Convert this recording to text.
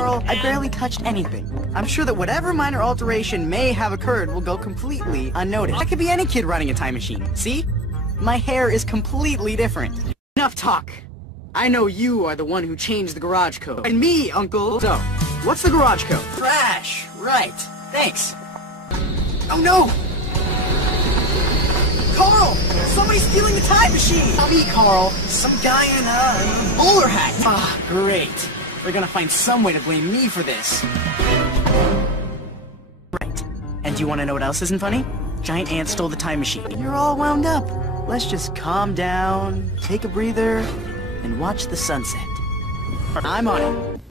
Carl, I barely touched anything. I'm sure that whatever minor alteration may have occurred will go completely unnoticed. I could be any kid running a time machine. See? My hair is completely different. Enough talk. I know you are the one who changed the garage code. And me, Uncle. So, what's the garage code? Trash. Right. Thanks. Oh no! Carl! Somebody's stealing the time machine! Not me, Carl. Some guy in a bowler hat. Ah, great. They're gonna find some way to blame me for this. Right. And do you want to know what else isn't funny? Giant ant stole the time machine. You're all wound up. Let's just calm down, take a breather, and watch the sunset. I'm on it.